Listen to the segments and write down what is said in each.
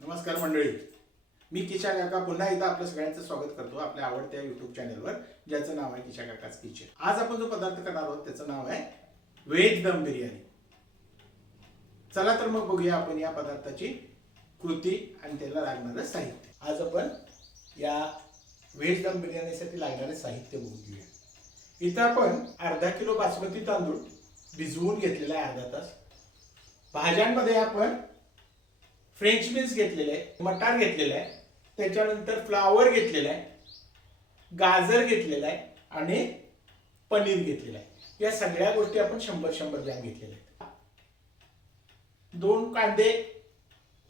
नमस्कार मंडळी, मी किशा काका पुन्हा एकदा आपलं सगळ्यांचं स्वागत करतो आपल्या आवडत्या यूट्यूब चॅनलवर, ज्याचं नाव आहे किशा काकाच किचन. आज आपण जो पदार्थ करणार आहोत त्याचं नाव आहे व्हेज दम बिर्याणी. चला तर मग बघूया आपण या पदार्थाची कृती आणि त्याला लागणारं साहित्य. आज आपण या व्हेज दम बिर्याणीसाठी लागणारे साहित्य बघून घेऊया. इथं आपण अर्धा किलो बासमती तांदूळ भिजवून घेतलेला आहे अर्धा तास. भाज्यांमध्ये आपण फ्रेंच बीन्स घेतलेले आहे, मटार घेतलेला आहे, त्याच्यानंतर फ्लावर घेतलेला आहे, गाजर घेतलेला आहे आणि पनीर घेतलेलं आहे. या सगळ्या गोष्टी आपण 100-100 ग्रॅम घेतलेल्या आहेत. 2 कांदे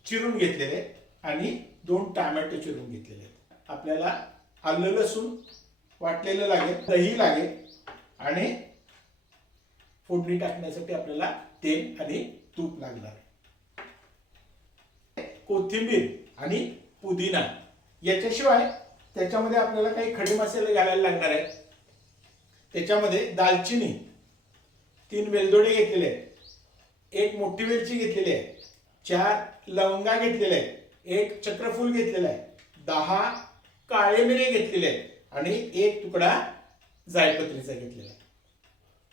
चिरून घेतलेले आहेत आणि 2 टोमॅटो चिरून घेतलेले आहेत. आपल्याला आलं लसूण वाटलेलं लागेल, दही लागेल आणि फोडणी टाकण्यासाठी आपल्याला तेल आणि तूप लागणार आहे. कोथिंबीर आणि पुदिना, याच्याशिवाय त्याच्यामध्ये आपल्याला काही खडे मसाले घालायला लागणार आहे. त्याच्यामध्ये दालचिनी 3 वेलदोडे घेतलेले आहेत, 1 मोठी वेलची घेतलेली आहे, 4 लवंगा घेतलेल्या आहेत, 1 चक्रफूल घेतलेला आहे, 10 काळे मिरे घेतलेले आहेत आणि 1 तुकडा जायपत्रीचा घेतलेला आहे.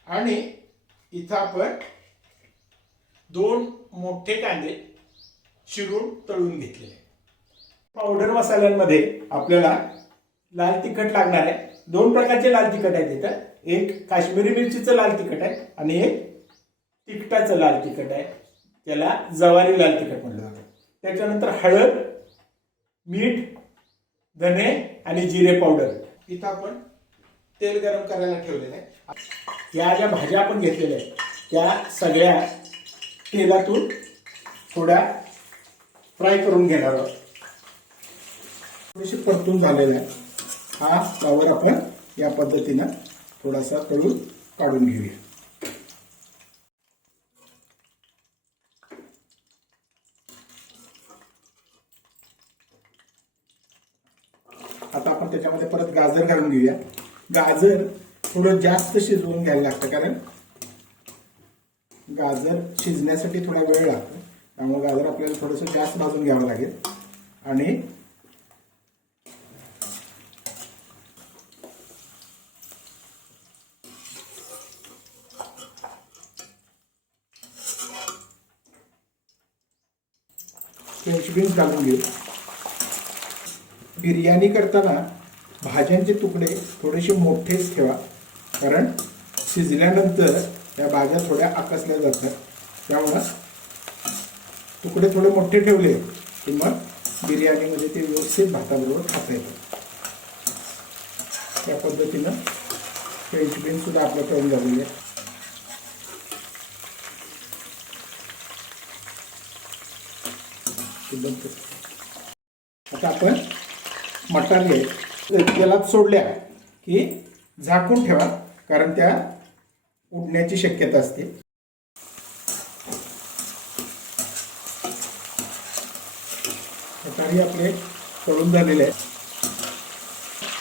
आणि इथं आपण 2 मोठे कांदे चिरून तळून घेतलेले. पावडर मसाल्यांमध्ये आपल्याला लाल तिखट लागणार आहे. 2 प्रकारचे लाल तिखट आहेत इथं. एक काश्मीरी मिरचीचं लाल तिखट आहे आणि एक तिखटाचं लाल तिखट आहे, त्याला जवारी लाल तिखट म्हटलं जातं. त्याच्यानंतर हळद, मीठ, धने आणि जिरे पावडर. इथं आपण तेल गरम करायला ठेवलेलं आहे. या ज्या भाज्या आपण घेतलेल्या आहेत त्या सगळ्या तेलातून थोड्या फ्राय करून घेणार आहोत. थोडीशी परतून झालेला आहे. हा फ्लावर आपण या पद्धतीनं थोडासा तळून काढून घेऊया. आता आपण त्याच्यामध्ये परत गाजर घालून घेऊया. गाजर थोडं जास्त शिजवून घ्यायला लागतं, कारण गाजर शिजण्यासाठी थोडा वेळ लागतो. त्यामुळे गाजर आपल्याला थोडंसं जास्त भाजून घ्यावं लागेल. आणि फ्रेंच बीन्स घालून घेऊ. बिर्याणी करताना भाज्यांचे तुकडे थोडेसे मोठेच ठेवा, कारण शिजल्यानंतर या भाज्या थोड्या आकसल्या जातात. त्यामुळं तुकडे थोडे मोठे ठेवले की मग बिर्याणीमध्ये ते व्यवस्थित भाताबरोबर खाता येतात. त्या पद्धतीनं फ्रेंच बीन्स सुद्धा आपलं तळून झालेले आहे. आता आपण मटार तेलात सोडल्या की झाकून ठेवा, कारण त्या उडण्याची शक्यता असते. मटारी आपले तळून झालेले आहे.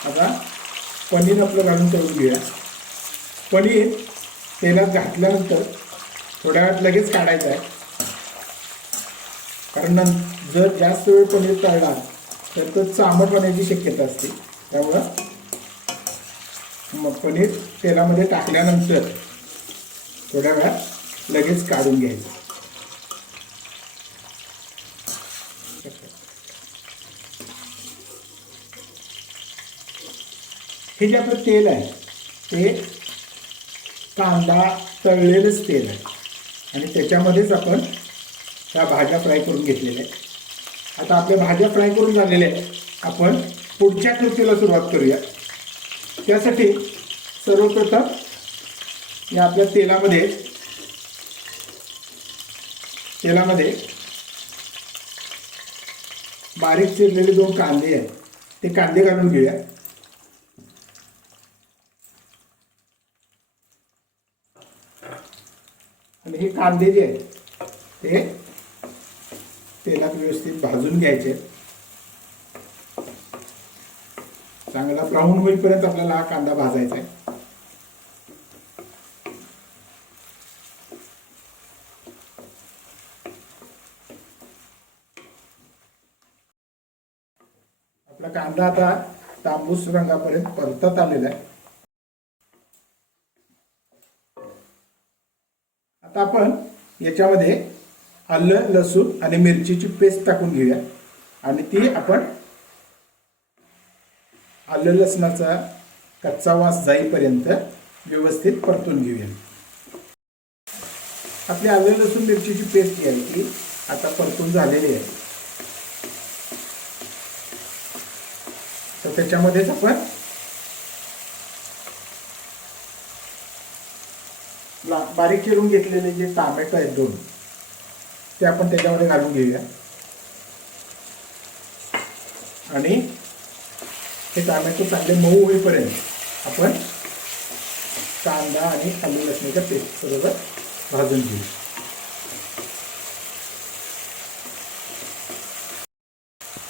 आता पनीर आपलं घालून तळून घेऊया. पनीर तेलात घातल्यानंतर थोड्या वेळात लगेच काढायचं आहे, कारण जर जास्त वेळ पनीर तळला तर तो चामट होण्याची शक्यता असते. त्यामुळं मग पनीर तेलामध्ये टाकल्यानंतर थोड्या वेळात लगेच काढून घ्यायचं. हे जे आपलं तेल आहे ते कांदा तळलेलंच तेल आहे आणि त्याच्यामध्येच आपण त्या भाज्या फ्राय करून घेतलेल्या आहेत. आता आपल्या भाज्या फ्राय करून झालेल्या आहेत. आपण पुढच्या कृतीला सुरुवात करूया. त्यासाठी सर्वप्रथम या आपल्या तेलामध्ये बारीक चिरलेले 2 कांदे आहेत, ते कांदे घालून घेऊया. आणि हे कांदे जे आहेत ते तेलात व्यवस्थित भाजून घ्यायचे. चांगला ब्राऊन होईपर्यंत आपल्याला हा कांदा भाजायचा आहे. आपला कांदा आता तांबूस रंगापर्यंत परतत आलेला आहे. आता आपण याच्यामध्ये आलं, लसूण आणि मिरचीची पेस्ट टाकून घेऊया आणि ती आपण आलं लसणाचा कच्चा वास जाईपर्यंत व्यवस्थित परतून घेऊया. आपली आलं लसूण मिरचीची पेस्ट जी आहे ती आता परतून झालेली आहे. तर त्याच्यामध्येच आपण बारीक चिरून घेतलेले जे टोमॅटो आहेत 2 ते आपण त्याच्यामध्ये घालून घेऊया आणि हे टोमॅटो चांगले मऊ होईपर्यंत आपण कांदा आणि आलं लसणाच्या पेस्ट बरोबर भाजून घेऊ.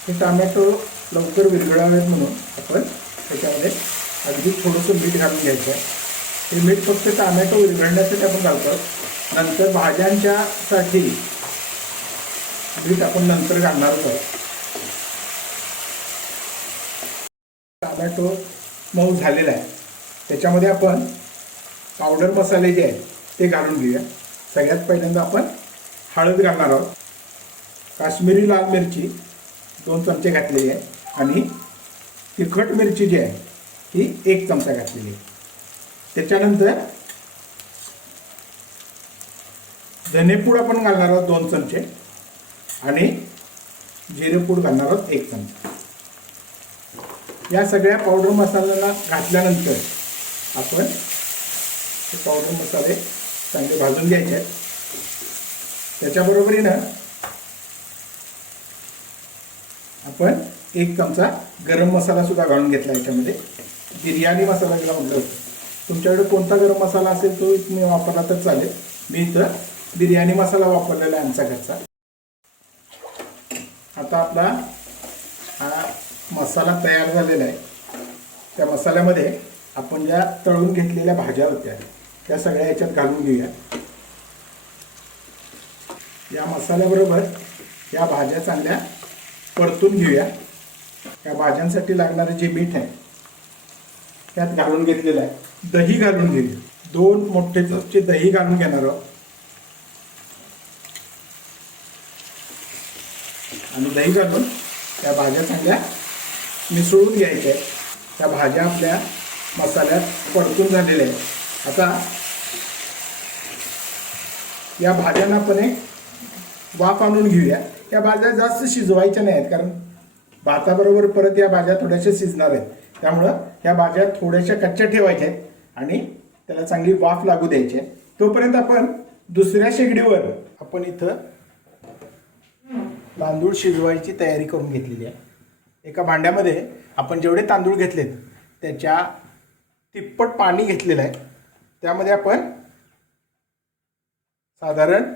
हे टोमॅटो लवकर विरघळावेत म्हणून आपण त्याच्यामध्ये अगदी थोडंसं मीठ घालून घ्यायचं आहे. हे मीठ फक्त टोमॅटो विरघळण्यासाठी आपण घालतो. नंतर भाज्यांच्या साठी मीठ आपण नंतर घालणार आहोत. टोमॅटो मऊ झालेला आहे. त्याच्यामध्ये आपण पावडर मसाले जे आहेत ते घालून घेऊया. सगळ्यात पहिल्यांदा आपण हळद घालणार आहोत. काश्मीरी लाल मिरची 2 चमचे घातलेली आहे आणि तिखट मिरची जी आहे ती 1 चमचा घातलेली आहे. त्याच्यानंतर धनेपूड आपण घालणार आहोत 2 चमचे आणि जिरेपूड घालणार आहोत 1 चमचा. या सगळ्या पावडर मसाल्याला घातल्यानंतर आपण हे पावडर मसाले चांगले भाजून घ्यायचे आहेत. त्याच्याबरोबरीनं आपण 1 चमचा गरम मसाला सुद्धा घालून घेतला. याच्यामध्ये बिर्याणी मसाला ज्याला म्हटलं होतं. तुमच्याकडे कोणता गरम मसाला असेल तो तुम्ही वापरला तर चालेल. मी इथं बिर्याणी मसाला वापरलेला आहे आमचा घरचा. आता आपला हा मसाला तयार झालेला आहे. त्या मसाल्यामध्ये आपण ज्या तळून घेतलेल्या भाज्या होत्या त्या सगळ्या याच्यात घालून घेऊया. या मसाल्याबरोबर या भाज्या चांगल्या परतून घेऊया. या भाज्यांसाठी लागणारे जे मीठ आहे त्यात घालून घेतलेलं आहे. दही घालून घेऊया. 2 मोठे चमचे दही घालून घेणार आहोत आणि दही घालून त्या भाज्या चांगल्या मिसळून घ्यायच्या आहेत. त्या भाज्या आपल्या मसाल्यात परतून झालेल्या आहेत. आता या भाज्यांना आपण एक वाफ आणून घेऊया. या भाज्या जास्त शिजवायच्या नाही आहेत कारण भाताबरोबर परत या भाज्या थोड्याशा शिजणार आहेत. त्यामुळं या भाज्या थोड्याशा कच्च्या ठेवायच्या आहेत आणि त्याला चांगली वाफ लागू द्यायची आहे. तोपर्यंत आपण दुसऱ्या शेगडीवर आपण इथं तांदूळ शिजवायची तयारी करून घेतलेली आहे. एका भांड्यामध्ये आपण जेवढे तांदूळ घेतलेत त्याच्या तिप्पट पाणी घेतलेलं आहे. त्यामध्ये आपण साधारण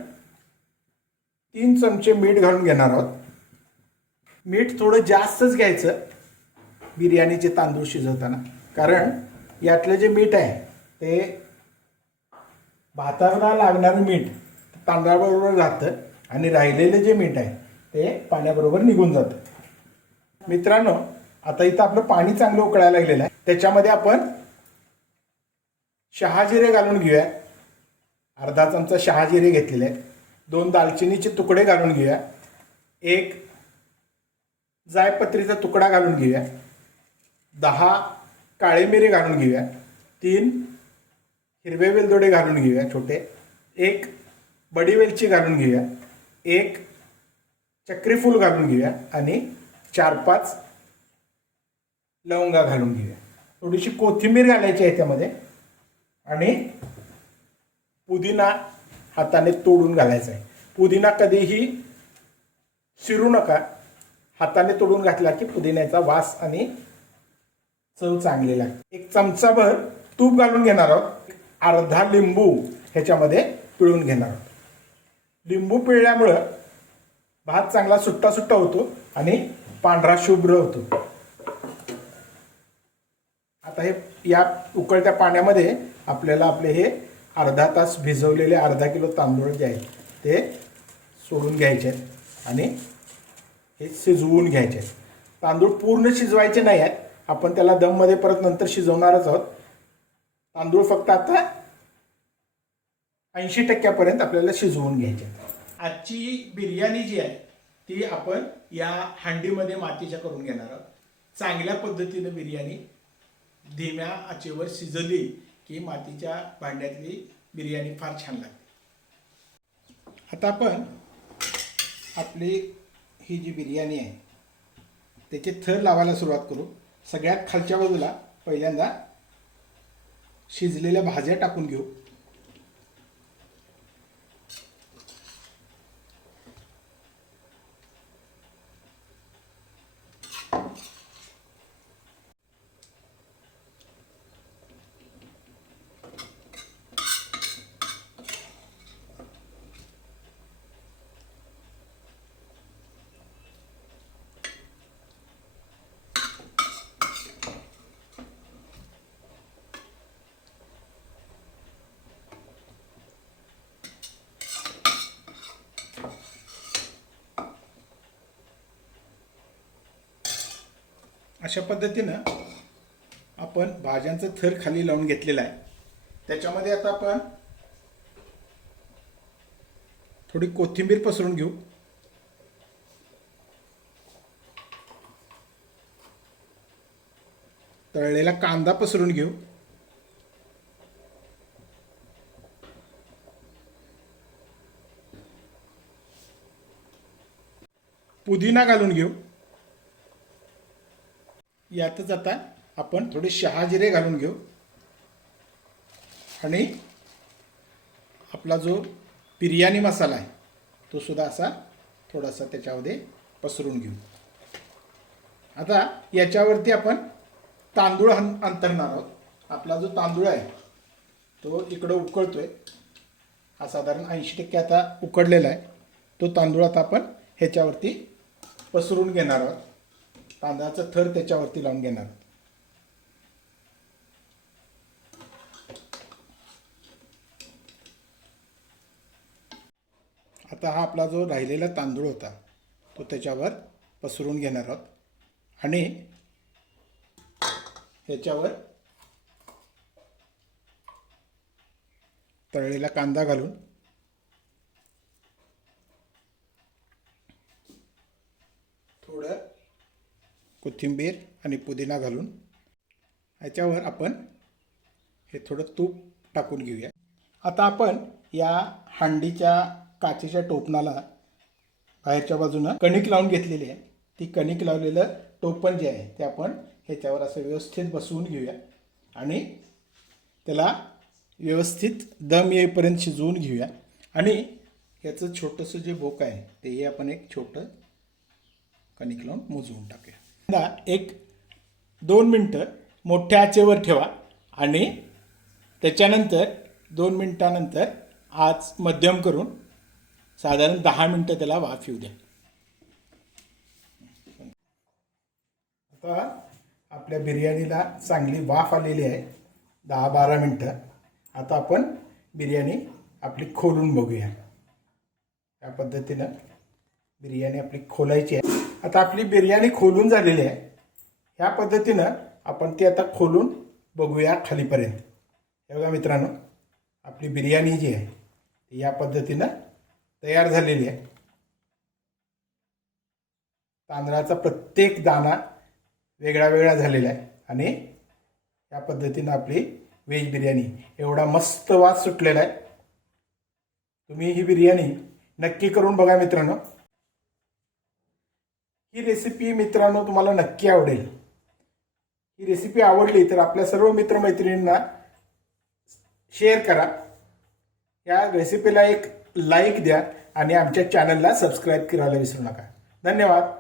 3 चमचे मीठ घालून घेणार आहोत. मीठ थोडं जास्तच घ्यायचं बिर्याणीचे तांदूळ शिजवताना, कारण यातलं जे मीठ आहे ते भाताला लागणारं मीठ तांदळाबरोबर जातं आणि राहिलेलं जे मीठ आहे ते पाण्याबरोबर निघून जातं. मित्रांनो, आता इथं आपलं पाणी चांगलं उकळायला लागलेलं आहे. त्याच्यामध्ये आपण शहाजिरे घालून घेऊया. अर्धा चमचा शहाजिरे घेतलेले आहेत. 2 दालचिनीचे तुकडे घालून घेऊया. 1 जायपत्रीचा तुकडा घालून घेऊया. 10 काळे मिरे घालून घेऊया. 3 हिरवे वेलदोडे घालून घेऊया छोटे. 1 बडी वेलची घालून घेऊया. 1 चक्रीफूल घालून घेऊया आणि 4-5 लवंगा घालून घेऊया. थोडीशी कोथिंबीर घालायची आहे त्यामध्ये आणि पुदिना हाताने तोडून घालायचा आहे. पुदिना कधीही चिरू नका. हाताने तोडून घातला की पुदिन्याचा वास आणि चव चांगली लागते. 1 चमचाभर तूप घालून घेणार आहोत. अर्धा लिंबू ह्याच्यामध्ये पिळून घेणार आहोत. लिंबू पिळल्यामुळं भात चांगला सुट्टा सुट्टा होतो आणि पांढरा शुभ्र होतो. आता हे या उकळत्या पाण्यामध्ये आपल्याला आपले हे अर्धा तास भिजवलेले अर्धा किलो तांदूळ जे आहेत ते सोडून घ्यायचे आहेत आणि हे शिजवून घ्यायचे आहेत. तांदूळ पूर्ण शिजवायचे नाही आहेत, आपण त्याला दममध्ये परत नंतर शिजवणारच आहोत. तांदूळ फक्त आता 80% आपल्याला शिजवून घ्यायचे. आजची बिर्याणी जी आहे ती आपण या हांडीमध्ये मातीच्या करून घेणार आहोत. चांगल्या पद्धतीने बिर्याणी धीम्या आचेवर शिजली की मातीच्या भांड्यातली बिर्याणी फार छान लागते. आता आपण आपली ही जी बिर्याणी आहे त्याचे थर लावायला सुरुवात करू. सगळ्यात खालच्या बाजूला पहिल्यांदा शिजलेल्या भाज्या टाकून घेऊ. अशा पद्धतीनं आपण भाज्यांचं थर खाली लावून घेतलेला आहे. त्याच्यामध्ये आता आपण थोडी कोथिंबीर पसरून घेऊ. तळलेला कांदा पसरून घेऊ. पुदिना घालून घेऊ. यातच आता आपण थोडे शहाजिरे घालून घेऊ आणि आपला जो बिर्याणी मसाला आहे तो सुद्धा असा थोडासा त्याच्यामध्ये पसरून घेऊ. आता याच्यावरती आपण तांदूळ अंतरणार आहोत. आपला जो तांदूळ आहे तो इकडं उकळतोय, हा साधारण 80% आता उकडलेला आहे. तो तांदूळ आता आपण ह्याच्यावरती पसरून घेणार आहोत. तांदळाचा थर त्याच्यावरती लावून घेणार. आता हा आपला जो राहिलेला तांदूळ होता तो त्याच्यावर पसरून घेणार आहोत आणि ह्याच्यावर तळलेला कांदा घालून थोडं कोथिंबीर आणि पुदिना घालून ह्याच्यावर आपण हे थोडं तूप टाकून घेऊया. आता आपण या हांडीच्या काचेच्या टोपणाला बाहेरच्या बाजूनं कणिक लावून घेतलेली आहे. ती कणिक लावलेलं टोपण जे आहे ते आपण ह्याच्यावर असं व्यवस्थित बसवून घेऊया आणि त्याला व्यवस्थित दम येईपर्यंत शिजवून घेऊया. आणि ह्याचं छोटंसं जे भोक आहे तेही आपण एक छोटं कणिक लावून मुजवून टाकूया. 1-2 मिनटं मोठ्या आचेवर ठेवा आणि त्याच्यानंतर 2 मिनटानंतर आच मध्यम करून साधारण 10 मिनटं त्याला वाफ येऊ द्या. आता आपल्या बिर्याणीला चांगली वाफ आलेली आहे 10-12 मिनटं. आता आपण बिर्याणी आपली खोलून बघूया. या पद्धतीनं बिर्याणी आपली खोलायची आहे. आता आपली बिर्याणी खोलून झालेली आहे. ह्या पद्धतीनं आपण ती आता खोलून बघूया खालीपर्यंत. हे बघा मित्रांनो, आपली बिर्याणी जी आहे ती या पद्धतीनं तयार झालेली आहे. तांदळाचा प्रत्येक दाणा वेगळा वेगळा झालेला आहे आणि या पद्धतीनं आपली व्हेज बिर्याणी एवढा मस्त वास सुटलेला आहे. तुम्ही ही बिर्याणी नक्की करून बघा मित्रांनो. ही रेसिपी मित्रांनो तुम्हाला नक्की आवडेल. ही रेसिपी आवडली तर आपल्या सर्व मित्रमैत्रिणींना शेअर करा. या रेसिपीला एक लाईक द्या आणि आमच्या चॅनलला सबस्क्राईब करायला विसरू नका. धन्यवाद.